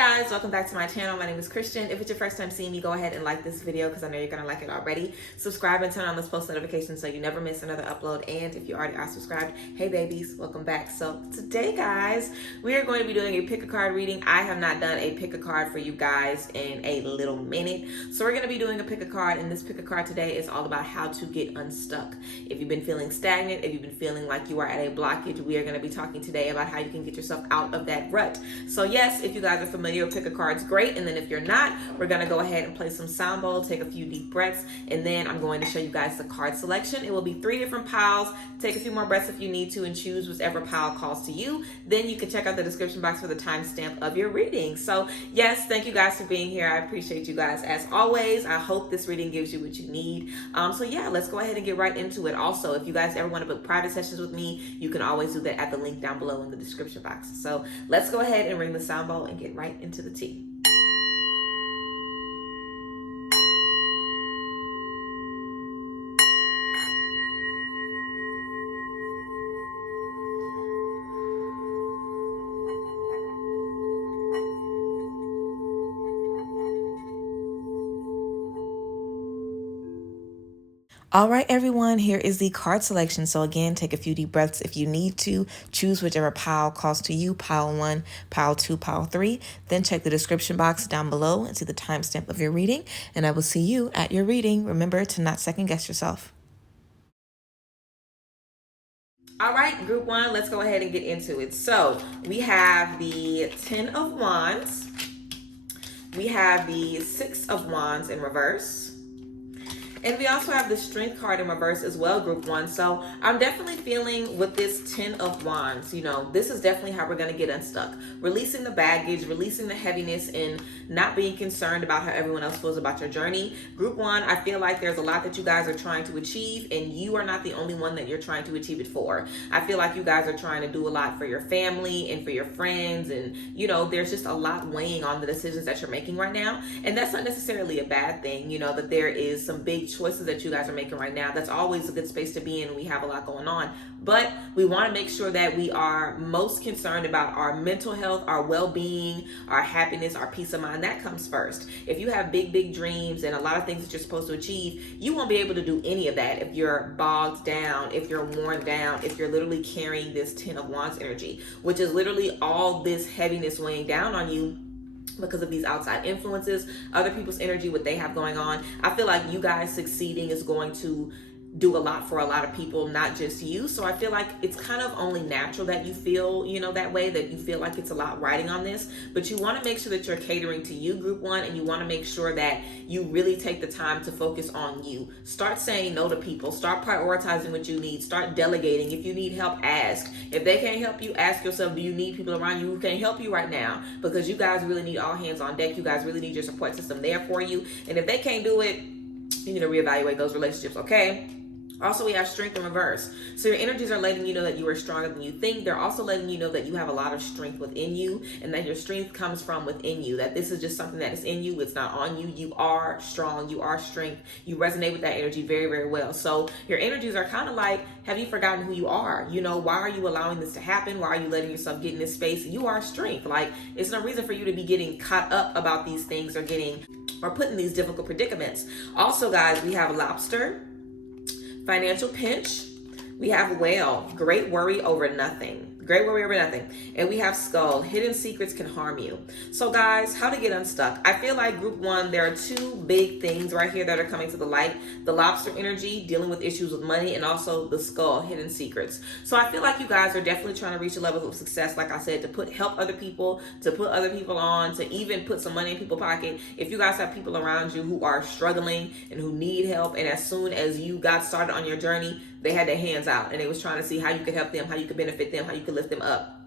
guys, welcome back to my channel. My name is Christian. If it's your first time seeing me, go ahead and like this video because I know you're going to like it already. Subscribe and turn on those post notifications so you never miss another upload. And if you already are subscribed, hey babies, welcome back. So today, guys, we are going to be doing a pick a card reading. I have not done a pick a card for you guys in a little minute. So we're going to be doing a pick a card, and this pick a card today is all about how to get unstuck. If you've been feeling stagnant, if you've been feeling like you are at a blockage, we are going to be talking today about how you can get yourself out of that rut. So yes, if you guys are familiar with pick a cards, great. And then if you're not, we're going to go ahead and play some sound bowl, take a few deep breaths, and then I'm going to show you guys the card selection. It will be 3 different piles. Take a few more breaths if you need to and choose whichever pile calls to you. Then you can check out the description box for the timestamp of your reading. So yes, thank you guys for being here. I appreciate you guys as always. I hope this reading gives you what you need. So yeah, let's go ahead and get right into it. Also, if you guys ever want to book private sessions with me, you can always do that at the link down below in the description box. So let's go ahead and ring the sound bowl and get right into the tea. All right, everyone, here is the card selection. So again, take a few deep breaths if you need to. Choose whichever pile calls to you, pile 1, pile 2, pile 3. Then check the description box down below and see the timestamp of your reading. And I will see you at your reading. Remember to not second guess yourself. All right, group 1, let's go ahead and get into it. So we have the 10 of Wands. We have the 6 of Wands in reverse. And we also have the Strength card in reverse as well, group 1. So I'm definitely feeling with this 10 of Wands, you know, this is definitely how we're going to get unstuck. Releasing the baggage, releasing the heaviness, and not being concerned about how everyone else feels about your journey. Group 1, I feel like there's a lot that you guys are trying to achieve, and you are not the only one that you're trying to achieve it for. I feel like you guys are trying to do a lot for your family and for your friends, and, you know, there's just a lot weighing on the decisions that you're making right now. And that's not necessarily a bad thing, you know, that there is some big choices that you guys are making right now. That's always a good space to be in. We have a lot going on, but we want to make sure that we are most concerned about our mental health, our well-being, our happiness, our peace of mind. That comes first. If you have big dreams and a lot of things that you're supposed to achieve, you won't be able to do any of that if you're bogged down, if you're worn down, if you're literally carrying this 10 of Wands energy, which is literally all this heaviness weighing down on you because of these outside influences, other people's energy, what they have going on. I feel like you guys succeeding is going to do a lot for a lot of people, not just you. So I feel like it's kind of only natural that you feel, you know, that way, that you feel like it's a lot riding on this, but you want to make sure that you're catering to you, group 1, and you want to make sure that you really take the time to focus on you. Start saying no to people, start prioritizing what you need, start delegating. If you need help, ask. If they can't help you, ask yourself, do you need people around you who can help you right now? Because you guys really need all hands on deck. You guys really need your support system there for you. And if they can't do it, you need to reevaluate those relationships, okay? Also, we have Strength in reverse. So your energies are letting you know that you are stronger than you think. They're also letting you know that you have a lot of strength within you, and that your strength comes from within you, that this is just something that is in you. It's not on you. You are strong. You are strength. You resonate with that energy very well. So your energies are kind of like, have you forgotten who you are? You know, why are you allowing this to happen? Why are you letting yourself get in this space? You are strength. Like, it's no reason for you to be getting caught up about these things or put in these difficult predicaments. Also, guys, we have Lobster, Financial pinch. We have Whale, great worry over nothing. Great worry over nothing. And we have Skull, hidden secrets can harm you. So guys, how to get unstuck. I feel like group 1, there are 2 big things right here that are coming to the light. The Lobster energy, dealing with issues with money, and also the Skull, hidden secrets. So I feel like you guys are definitely trying to reach a level of success, like I said, to help other people, to put other people on, to even put some money in people's pocket. If you guys have people around you who are struggling and who need help, and as soon as you got started on your journey, they had their hands out and they was trying to see how you could help them, how you could benefit them, how you could lift them up.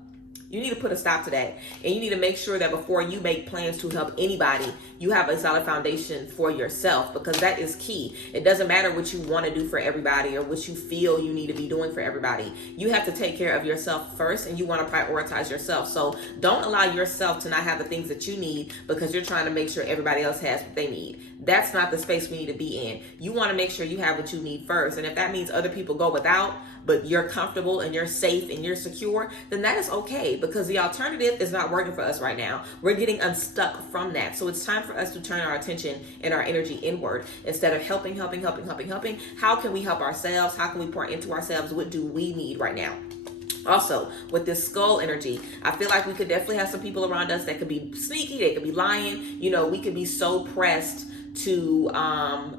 You need to put a stop to that. And you need to make sure that before you make plans to help anybody, you have a solid foundation for yourself, because that is key. It doesn't matter what you want to do for everybody or what you feel you need to be doing for everybody. You have to take care of yourself first, and you want to prioritize yourself. So don't allow yourself to not have the things that you need because you're trying to make sure everybody else has what they need. That's not the space we need to be in. You want to make sure you have what you need first. And if that means other people go without, but you're comfortable and you're safe and you're secure, then that is okay, because the alternative is not working for us right now. We're getting unstuck from that. So it's time for us to turn our attention and our energy inward instead of helping. How can we help ourselves? How can we pour into ourselves? What do we need right now? Also, with this skull energy, I feel like we could definitely have some people around us that could be sneaky, they could be lying. You know, we could be so pressed to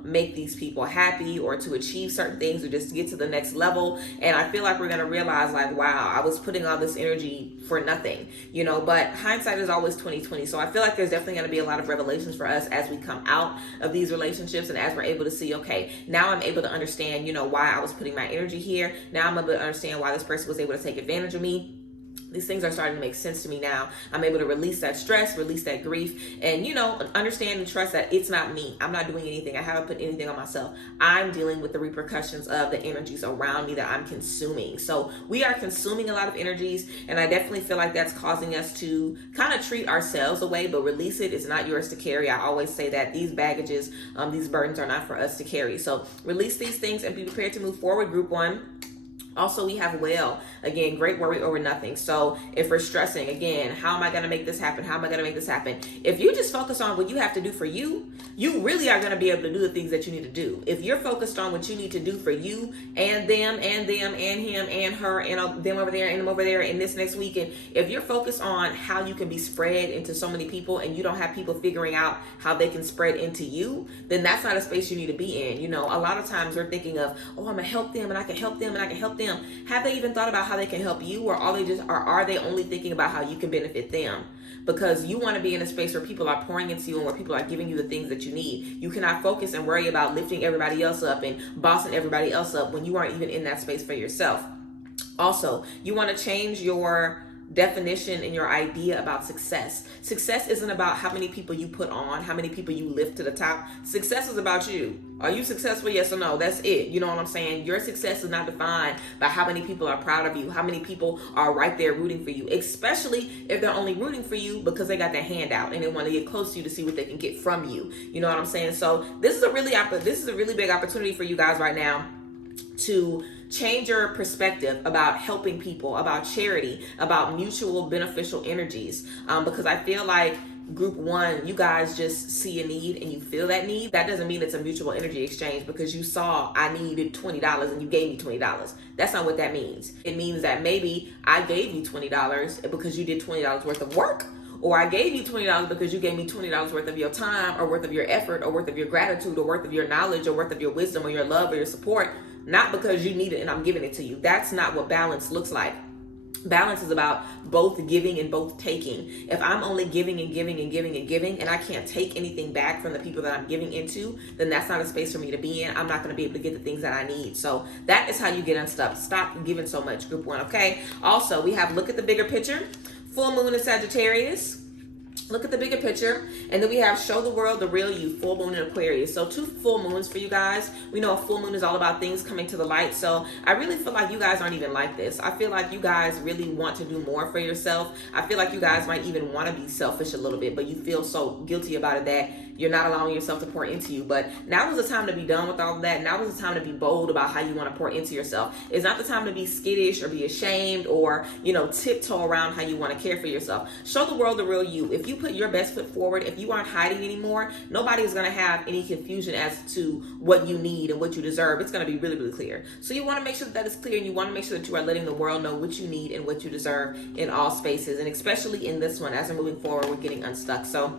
make these people happy or to achieve certain things or just to get to the next level. And I feel like we're going to realize, like, wow, I was putting all this energy for nothing, you know, but hindsight is always 20/20. So I feel like there's definitely going to be a lot of revelations for us as we come out of these relationships, and as we're able to see, okay, now I'm able to understand, you know, why I was putting my energy here. Now I'm able to understand why this person was able to take advantage of me. These things are starting to make sense to me now. I'm able to release that stress, release that grief, and, you know, understand and trust that it's not me. I'm not doing anything. I haven't put anything on myself. I'm dealing with the repercussions of the energies around me that I'm consuming. So we are consuming a lot of energies, and I definitely feel like that's causing us to kind of treat ourselves away, but release it. It's not yours to carry. I always say that these baggages, these burdens are not for us to carry. So release these things and be prepared to move forward, group one. Also, we have well, again, great worry over nothing. So if we're stressing, again, how am I going to make this happen? How am I going to make this happen? If you just focus on what you have to do for you, you really are going to be able to do the things that you need to do. If you're focused on what you need to do for you and them and him and her and them over there and them over there and this next weekend, if you're focused on how you can be spread into so many people and you don't have people figuring out how they can spread into you, then that's not a space you need to be in. You know, a lot of times we're thinking of, oh, I'm going to help them and I can help them and I can help them. Have they even thought about how they can help you, or are they only thinking about how you can benefit them? Because you want to be in a space where people are pouring into you and where people are giving you the things that you need. You cannot focus and worry about lifting everybody else up and bossing everybody else up when you aren't even in that space for yourself. Also, you want to change your definition and your idea about success. Success isn't about how many people you put on, how many people you lift to the top. Success is about you. Are you successful? Yes or no? That's it. You know what I'm saying? Your success is not defined by how many people are proud of you, how many people are right there rooting for you, especially if they're only rooting for you because they got their hand out and they want to get close to you to see what they can get from you. You know what I'm saying? So this is a really big opportunity for you guys right now to change your perspective about helping people, about charity, about mutual beneficial energies. Because I feel like group one, you guys just see a need and you feel that need. That doesn't mean it's a mutual energy exchange because you saw I needed $20 and you gave me $20. That's not what that means. It means that maybe I gave you $20 because you did $20 worth of work. Or I gave you $20 because you gave me $20 worth of your time or worth of your effort or worth of your gratitude or worth of your knowledge or worth of your wisdom or your love or your support. Not because you need it and I'm giving it to you. That's not what balance looks like. Balance is about both giving and both taking. If I'm only giving and giving and giving and giving and I can't take anything back from the people that I'm giving into, then that's not a space for me to be in. I'm not going to be able to get the things that I need. So that is how you get unstuck. Stop giving so much, group one, okay? Also, we have look at the bigger picture. Full moon in Sagittarius. Look at the bigger picture. And then we have show the world the real you, full moon in Aquarius. So 2 full moons for you guys. We know a full moon is all about things coming to the light. So I really feel like you guys aren't even like this. I feel like you guys really want to do more for yourself. I feel like you guys might even want to be selfish a little bit, but you feel so guilty about it that you're not allowing yourself to pour into you. But now is the time to be done with all of that. Now is the time to be bold about how you want to pour into yourself. It's not the time to be skittish or be ashamed or, tiptoe around how you want to care for yourself. Show the world the real you. If you put your best foot forward, if you aren't hiding anymore, nobody is going to have any confusion as to what you need and what you deserve. It's going to be really, really clear. So you want to make sure that is clear, and you want to make sure that you are letting the world know what you need and what you deserve in all spaces, and especially in this one as we're moving forward, we're getting unstuck. So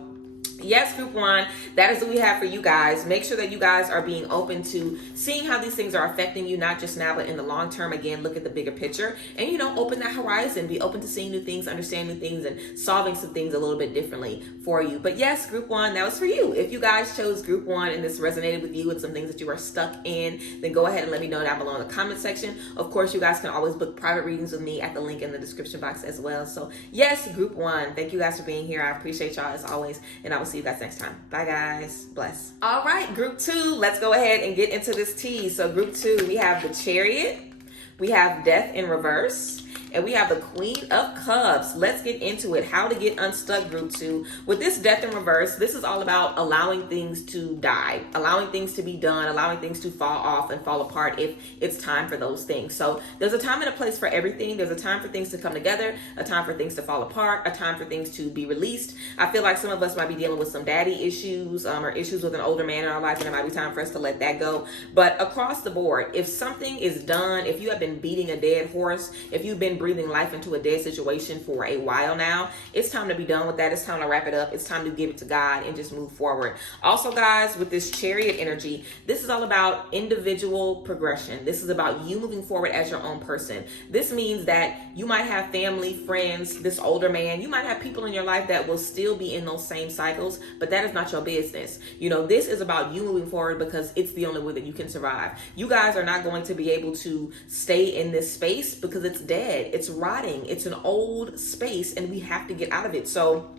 yes, group one, that is what we have for you guys. Make sure that you guys are being open to seeing how these things are affecting you, not just now, but in the long term. Again, look at the bigger picture and, open that horizon. Be open to seeing new things, understanding new things, and solving some things a little bit differently for you. But yes, group one, that was for you. If you guys chose group one and this resonated with you and some things that you are stuck in, then go ahead and let me know down below in the comment section. Of course, you guys can always book private readings with me at the link in the description box as well. So yes, group one, thank you guys for being here. I appreciate y'all as always, and I will see you guys next time. Bye guys. Bless. All right, group two, let's go ahead and get into this tea. So group two, we have the Chariot, we have Death in reverse, And we have the Queen of Cups. Let's get into it. How to get unstuck, group 2. With this death in reverse, this is all about allowing things to die, allowing things to be done, allowing things to fall off and fall apart if it's time for those things. So there's a time and a place for everything. There's a time for things to come together, a time for things to fall apart, a time for things to be released. I feel like some of us might be dealing with some daddy issues or issues with an older man in our life, and it might be time for us to let that go. But across the board, if something is done, if you have been beating a dead horse, if you've been breathing life into a dead situation for a while now, it's time to be done with that. It's time to wrap it up. It's time to give it to God and just move forward. Also, guys, with this Chariot energy, this is all about individual progression. This is about you moving forward as your own person. This means that you might have family, friends, this older man, you might have people in your life that will still be in those same cycles, but that is not your business. You know, this is about you moving forward because it's the only way that you can survive. You guys are not going to be able to stay in this space because it's dead, it's rotting, it's an old space, and we have to get out of it. So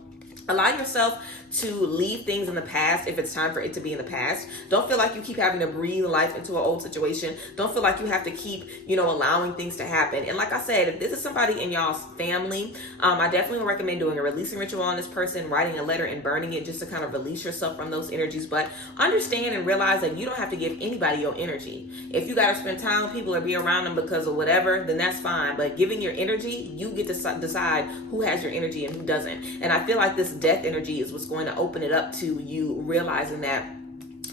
allow yourself to leave things in the past if it's time for it to be in the past. Don't feel like you keep having to breathe life into an old situation. Don't feel like you have to keep, allowing things to happen. And like I said, if this is somebody in y'all's family, I definitely would recommend doing a releasing ritual on this person, writing a letter and burning it just to kind of release yourself from those energies. But understand and realize that you don't have to give anybody your energy. If you got to spend time with people or be around them because of whatever, then that's fine. But giving your energy, you get to decide who has your energy and who doesn't. And I feel like this death energy is what's going to open it up to you realizing that.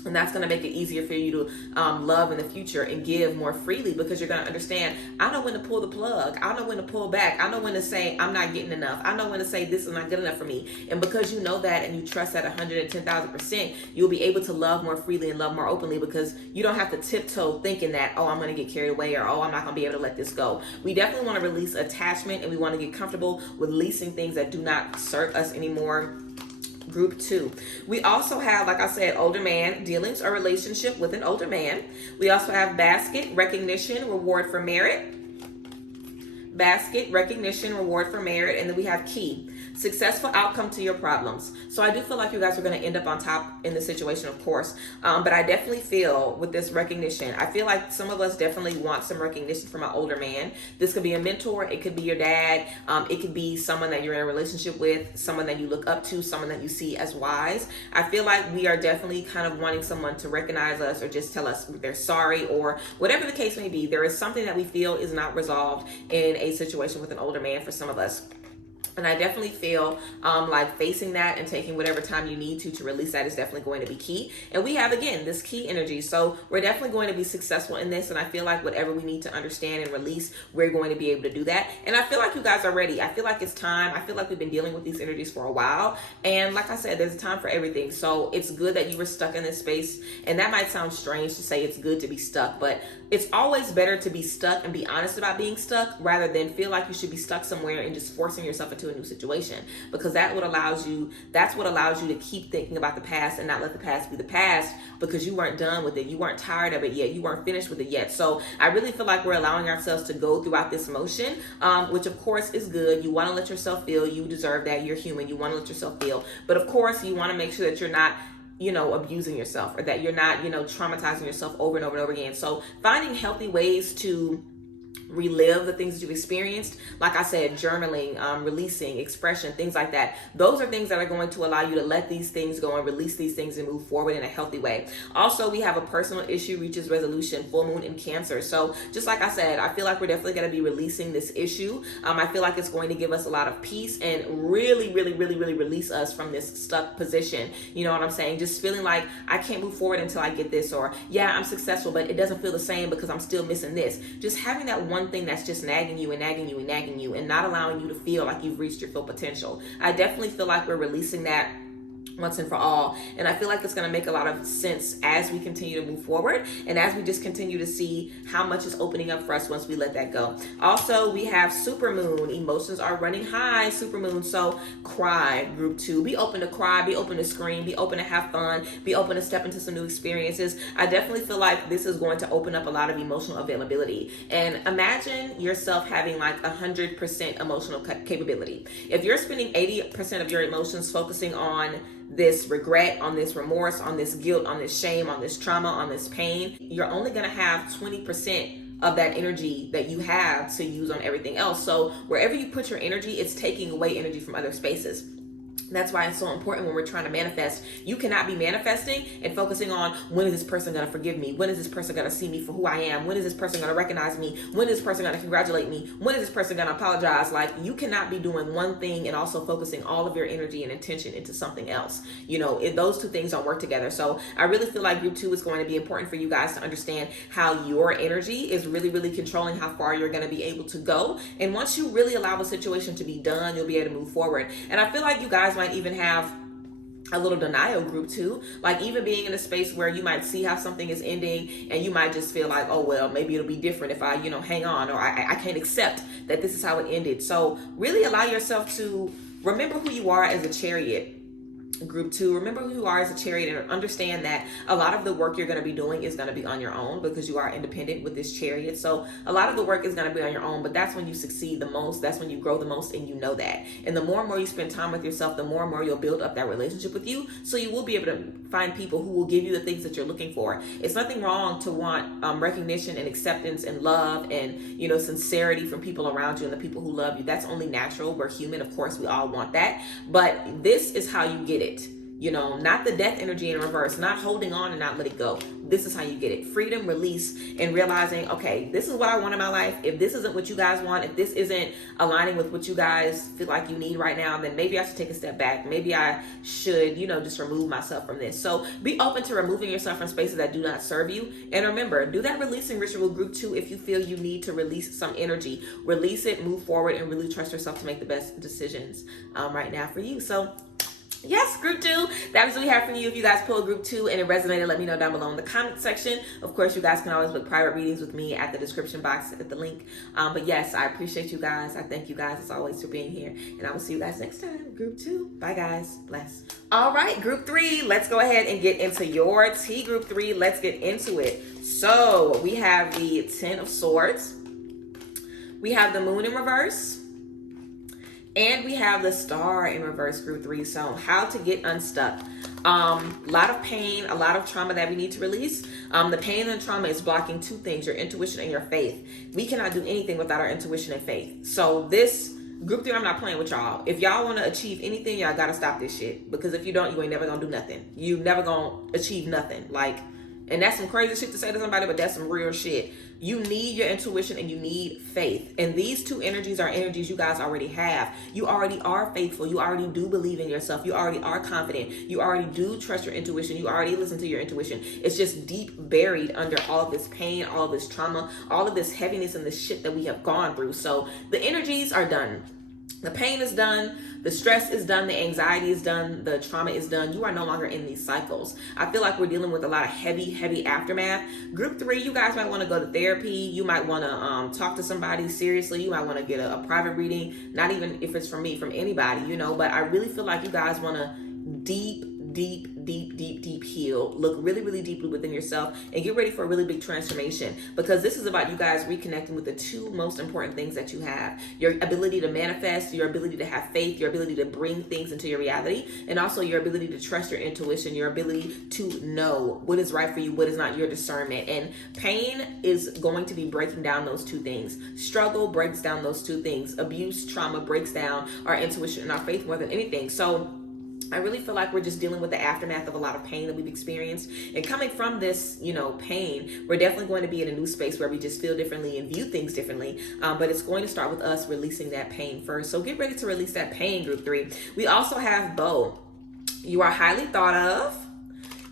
And that's going to make it easier for you to love in the future and give more freely, because you're going to understand, I know when to pull the plug. I know when to pull back. I know when to say, I'm not getting enough. I know when to say, this is not good enough for me. And because you know that and you trust that 110,000%, you'll be able to love more freely and love more openly, because you don't have to tiptoe thinking that, oh, I'm going to get carried away, or, oh, I'm not going to be able to let this go. We definitely want to release attachment, and we want to get comfortable with releasing things that do not serve us anymore. Group 2. We also have, like I said, older man, dealings or relationship with an older man. We also have basket, recognition, reward for merit. Basket, recognition, reward for merit. And then we have key, successful outcome to your problems. So I do feel like you guys are going to end up on top in this situation, of course. But I definitely feel with this recognition, I feel like some of us definitely want some recognition from an older man. This could be a mentor. It could be your dad. It could be someone that you're in a relationship with, someone that you look up to, someone that you see as wise. I feel like we are definitely kind of wanting someone to recognize us or just tell us they're sorry, or whatever the case may be. There is something that we feel is not resolved in a situation with an older man for some of us. And I definitely feel like facing that and taking whatever time you need to release that is definitely going to be key. And we have, again, this key energy. So we're definitely going to be successful in this. And I feel like whatever we need to understand and release, we're going to be able to do that. And I feel like you guys are ready. I feel like it's time. I feel like we've been dealing with these energies for a while. And like I said, there's a time for everything. So it's good that you were stuck in this space. And that might sound strange to say it's good to be stuck, but it's always better to be stuck and be honest about being stuck rather than feel like you should be stuck somewhere and just forcing yourself into a new situation, because that's what allows you to keep thinking about the past and not let the past be the past, because you weren't done with it. You weren't tired of it yet. You weren't finished with it yet. So I really feel like we're allowing ourselves to go throughout this motion, which of course is good. You want to let yourself feel. You deserve that. You're human. You want to let yourself feel. But of course, you want to make sure that you're not abusing yourself, or that you're not, traumatizing yourself over and over and over again. So finding healthy ways to relive the things that you've experienced, like I said, journaling, releasing, expression, things like that. Those are things that are going to allow you to let these things go and release these things and move forward in a healthy way. Also, we have a personal issue reaches resolution, full moon in Cancer. So just like I said, I feel like we're definitely going to be releasing this issue. I feel like it's going to give us a lot of peace and really release us from this stuck position. You know what I'm saying? Just feeling like I can't move forward until I get this, or yeah, I'm successful, but it doesn't feel the same because I'm still missing this. Just having that one thing that's just nagging you and not allowing you to feel like you've reached your full potential. I definitely feel like we're releasing that once and for all. And I feel like it's going to make a lot of sense as we continue to move forward and as we just continue to see how much is opening up for us once we let that go. Also, we have supermoon. Emotions are running high, supermoon. So cry, group 2. Be open to cry, be open to scream, be open to have fun, be open to step into some new experiences. I definitely feel like this is going to open up a lot of emotional availability. And imagine yourself having like 100% emotional capability. If you're spending 80% of your emotions focusing on this regret, on this remorse, on this guilt, on this shame, on this trauma, on this pain, you're only going to have 20% of that energy that you have to use on everything else. So wherever you put your energy, it's taking away energy from other spaces. That's why it's so important when we're trying to manifest. You cannot be manifesting and focusing on, when is this person going to forgive me? When is this person going to see me for who I am? When is this person going to recognize me? When is this person going to congratulate me? When is this person going to apologize? Like, you cannot be doing one thing and also focusing all of your energy and intention into something else. Those two things don't work together. So I really feel like group 2 is going to be important for you guys to understand how your energy is really, really controlling how far you're going to be able to go. And once you really allow a situation to be done, you'll be able to move forward. And I feel like you guys might even have a little denial group 2, like even being in a space where you might see how something is ending and you might just feel like, oh well, maybe it'll be different if I hang on, or I can't accept that this is how it ended. So really allow yourself to remember who you are as a Chariot. Group 2, remember who you are as a Chariot, and understand that a lot of the work you're going to be doing is going to be on your own, because you are independent with this Chariot. So a lot of the work is going to be on your own, but that's when you succeed the most. That's when you grow the most, and you know that. And the more and more you spend time with yourself, the more and more you'll build up that relationship with you. So you will be able to find people who will give you the things that you're looking for. It's nothing wrong to want recognition and acceptance and love and sincerity from people around you and the people who love you. That's only natural. We're human, of course. We all want that. But this is how you get it. Not the death energy in reverse, not holding on and not letting go. This is how you get it. Freedom, release, and realizing, okay, this is what I want in my life. If this isn't what you guys want, if this isn't aligning with what you guys feel like you need right now, then maybe I should take a step back. Maybe I should, just remove myself from this. So be open to removing yourself from spaces that do not serve you. And remember, do that releasing ritual group 2 if you feel you need to release some energy. Release it, move forward, and really trust yourself to make the best decisions right now for you. So yes, group 2, that is what we have for you. If you guys pulled group 2 and it resonated, let me know down below in the comment section. Of course, you guys can always book private readings with me at the description box at the link. But yes, I appreciate you guys. I thank you guys as always for being here. And I will see you guys next time. Group 2. Bye guys. Bless. All right, group 3. Let's go ahead and get into your tea. Group 3. Let's get into it. So we have the 10 of Swords. We have the Moon in reverse. And we have the Star in reverse, group 3. So how to get unstuck. A lot of pain, a lot of trauma that we need to release. The pain and the trauma is blocking two things, your intuition and your faith. We cannot do anything without our intuition and faith. So this group 3, I'm not playing with y'all. If y'all want to achieve anything, y'all got to stop this shit. Because if you don't, you ain't never going to do nothing. You never going to achieve nothing. And that's some crazy shit to say to somebody, but that's some real shit. You need your intuition and you need faith. And these two energies are energies you guys already have. You already are faithful. You already do believe in yourself. You already are confident. You already do trust your intuition. You already listen to your intuition. It's just deep buried under all of this pain, all of this trauma, all of this heaviness and this shit that we have gone through. So the energies are done. The pain is done, the stress is done, the anxiety is done, the trauma is done. You are no longer in these cycles. I feel like we're dealing with a lot of heavy aftermath. Group 3, you guys might want to go to therapy. You might want to talk to somebody seriously. You might want to get a private reading, not even if it's from me, from anybody, but I really feel like you guys want to deep heal, look really deeply within yourself and get ready for a really big transformation, because this is about you guys reconnecting with the two most important things that you have: your ability to manifest, your ability to have faith, your ability to bring things into your reality, and also your ability to trust your intuition, your ability to know what is right for you, what is not, your discernment. And pain is going to be breaking down those two things. Struggle breaks down those two things. Abuse, trauma breaks down our intuition and our faith more than anything. So I really feel like we're just dealing with the aftermath of a lot of pain that we've experienced. And coming from this, pain, we're definitely going to be in a new space where we just feel differently and view things differently. But it's going to start with us releasing that pain first. So get ready to release that pain, group 3. We also have Bow. You are highly thought of.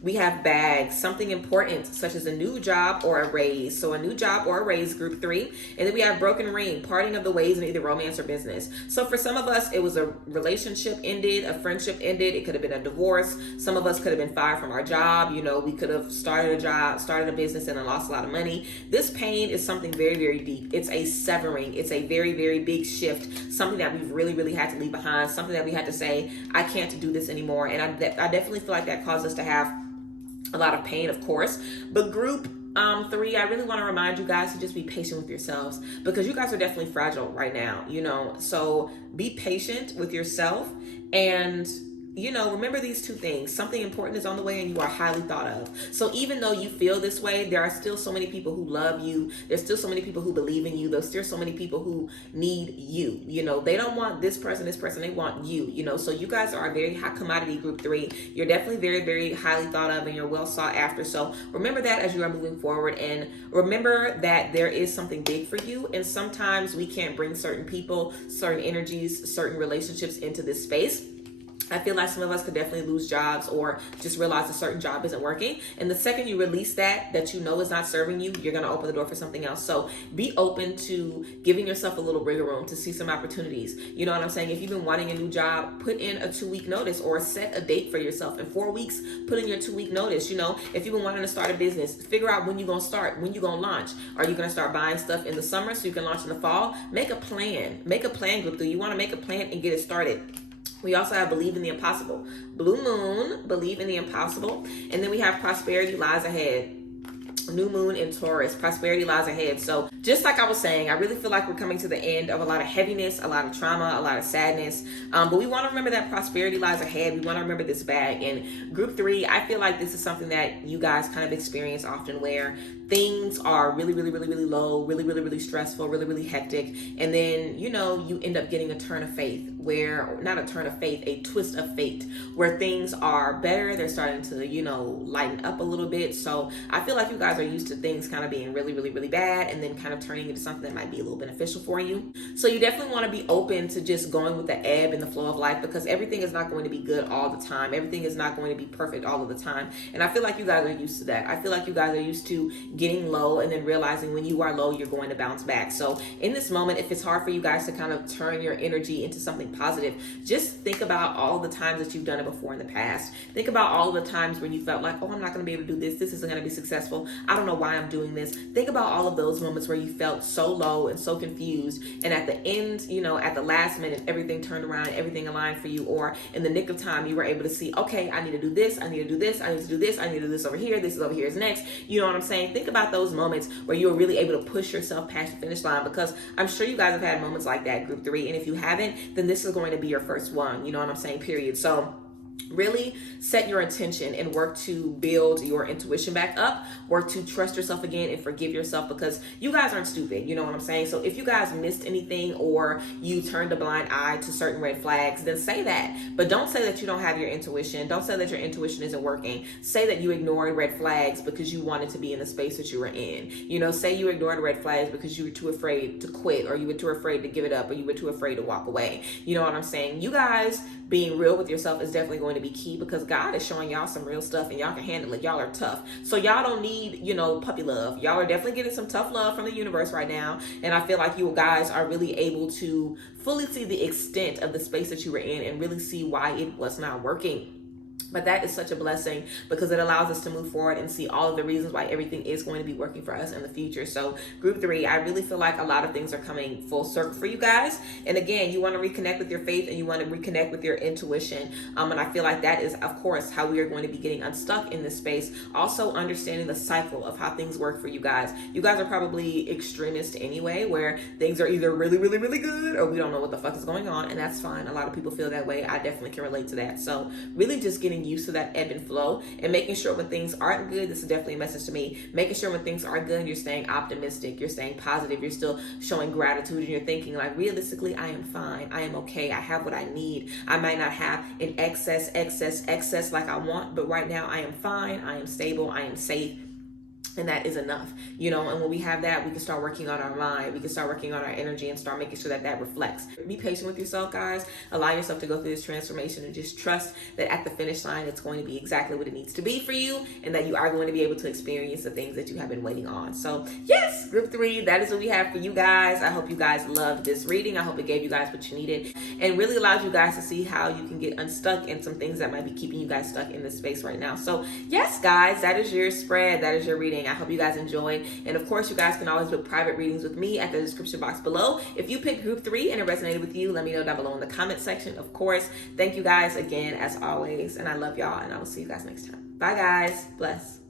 We have Bags, something important such as a new job or a raise. So a new job or a raise, group 3. And then we have Broken Ring, parting of the ways in either romance or business. So for some of us, it was a relationship ended, a friendship ended. It could have been a divorce. Some of us could have been fired from our job. We could have started a job, started a business, and then lost a lot of money. This pain is something very deep. It's a severing. It's a very big shift. Something that we've really had to leave behind. Something that we had to say, I can't do this anymore. And I definitely feel like that caused us to have a lot of pain, of course. But group 3, I really want to remind you guys to just be patient with yourselves, because you guys are definitely fragile right now, So be patient with yourself and remember these two things. Something important is on the way and you are highly thought of. So even though you feel this way, there are still so many people who love you. There's still so many people who believe in you. There's still so many people who need you. They don't want this person, they want you, so you guys are a very high commodity, group 3. You're definitely very, very highly thought of and you're well sought after. So remember that as you are moving forward, and remember that there is something big for you. And sometimes we can't bring certain people, certain energies, certain relationships into this space. I feel like some of us could definitely lose jobs or just realize a certain job isn't working. And the second you release that is not serving you, you're going to open the door for something else. So be open to giving yourself a little wiggle room to see some opportunities. You know what I'm saying? If you've been wanting a new job, put in a 2-week notice or set a date for yourself. In 4 weeks, put in your 2-week notice. If you've been wanting to start a business, figure out when you're going to start, when you're going to launch. Are you going to start buying stuff in the summer so you can launch in the fall? Make a plan. Make a plan, group 3. You want to make a plan and get it started. We also have believe in the impossible. Blue moon, believe in the impossible. And then we have prosperity lies ahead. New moon in Taurus, prosperity lies ahead. So just like I was saying, I really feel like we're coming to the end of a lot of heaviness, a lot of trauma, a lot of sadness. But we want to remember that prosperity lies ahead. We want to remember this bag. And group 3, I feel like this is something that you guys kind of experience often, where things are really, really, really, really low, really, really, really stressful, really, really hectic. And then, you end up getting a turn of faith, not a turn of faith, a twist of fate, where things are better. They're starting to, lighten up a little bit. So I feel like you guys are used to things kind of being really, really, really bad and then kind of turning into something that might be a little beneficial for you. So you definitely want to be open to just going with the ebb and the flow of life, because everything is not going to be good all the time. Everything is not going to be perfect all of the time. And I feel like you guys are used to that. I feel like you guys are used to getting low and then realizing when you are low, you're going to bounce back. So in this moment, if it's hard for you guys to kind of turn your energy into something positive, just think about all the times that you've done it before in the past. Think about all the times when you felt like, oh, I'm not going to be able to do this. This isn't going to be successful. I don't know why I'm doing this. Think about all of those moments where you felt so low and so confused. And at the end, at the last minute, everything turned around and everything aligned for you. Or in the nick of time, you were able to see, okay, I need to do this. I need to do this. I need to do this. I need to do this over here. This is over here is next. You know what I'm saying? Think about those moments where you were really able to push yourself past the finish line, because I'm sure you guys have had moments like that, group 3. And if you haven't, then this is going to be your first one. You know what I'm saying? Period. So really set your intention and work to build your intuition back up, work to trust yourself again and forgive yourself, because you guys aren't stupid. You know what I'm saying? So if you guys missed anything or you turned a blind eye to certain red flags, then say that. But don't say that you don't have your intuition. Don't say that your intuition isn't working. Say that you ignored red flags because you wanted to be in the space that you were in. Say you ignored red flags because you were too afraid to quit, or you were too afraid to give it up, or you were too afraid to walk away. You know what I'm saying? You guys being real with yourself is definitely going to be key, because God is showing y'all some real stuff and y'all can handle it. Y'all are tough. So y'all don't need, puppy love. Y'all are definitely getting some tough love from the universe right now. And I feel like you guys are really able to fully see the extent of the space that you were in and really see why it was not working. But that is such a blessing, because it allows us to move forward and see all of the reasons why everything is going to be working for us in the future. So group 3, I really feel like a lot of things are coming full circle for you guys. And again, you want to reconnect with your faith and you want to reconnect with your intuition. And I feel like that is, of course, how we are going to be getting unstuck in this space. Also understanding the cycle of how things work for you guys. You guys are probably extremists anyway, where things are either really, really, really good or we don't know what the fuck is going on. And that's fine. A lot of people feel that way. I definitely can relate to that. So really just getting used to that ebb and flow and making sure when things aren't good, this is definitely a message to me, making sure when things are good, you're staying optimistic, you're staying positive, you're still showing gratitude, and you're thinking like, realistically, I am fine, I am okay, I have what I need. I might not have an excess like I want, but right now I am fine, I am stable, I am safe. And that is enough, and when we have that, we can start working on our mind, we can start working on our energy and start making sure that that reflects. Be patient with yourself, guys. Allow yourself to go through this transformation and just trust that at the finish line, it's going to be exactly what it needs to be for you, and that you are going to be able to experience the things that you have been waiting on. So yes, group 3, that is what we have for you guys. I hope you guys loved this reading. I hope it gave you guys what you needed and really allowed you guys to see how you can get unstuck and some things that might be keeping you guys stuck in this space right now. So yes, guys, that is your spread. That is your reading. I hope you guys enjoyed. And of course, you guys can always book private readings with me at the description box below. If you picked group 3 and it resonated with you, let me know down below in the comment section. Of course, thank you guys again as always. And I love y'all, and I will see you guys next time. Bye guys. Bless.